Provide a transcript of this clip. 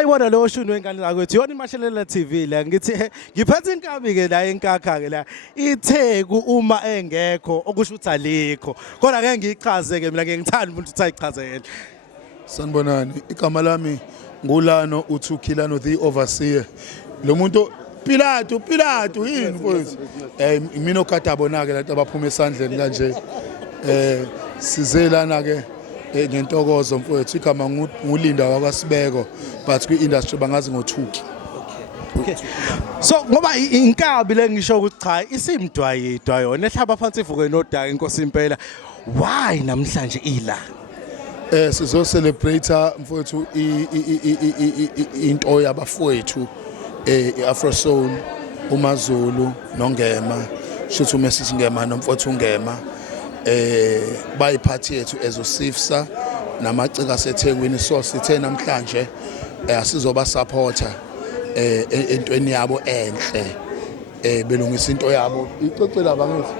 uyayibona lo shuni wengane zakwethu yona iMashelela TV la ngithi ngiphethe inkabi ke la enkakha ke la itheku uma engekho okusho ukuthi alikho kodwa ke ngiyichaze ke mina ngiyangithanda umuntu uthi ayichazele. Sanibonani, igama lami ngulano uThukhilano the overseer. Lo muntu Pilato yini mfowethu? Mina okade abona ke lathi abaphuma esandleni kanje. Size lana ke ngentokozo mfowethu igama ngulinda wakwaSibeko but kwi-industry bangazi ngoThuki. Okay. So ngoba inkabi lengisho ukuthi cha isimdwayidwa yona ehlaba phansi ivuke nodaka inkosi impela why namhlanje ila sizo celebrate mfowethu into yabafowethu iAfrosoul uMazulu noNgema shothi umessage Ngema nomfowethu uNgema bayiphathi yethu ezosifsa namacika seThekwini so sithe namhlanje asizoba supporter entweni yabo enhle belungisa into yabo icocela bangithi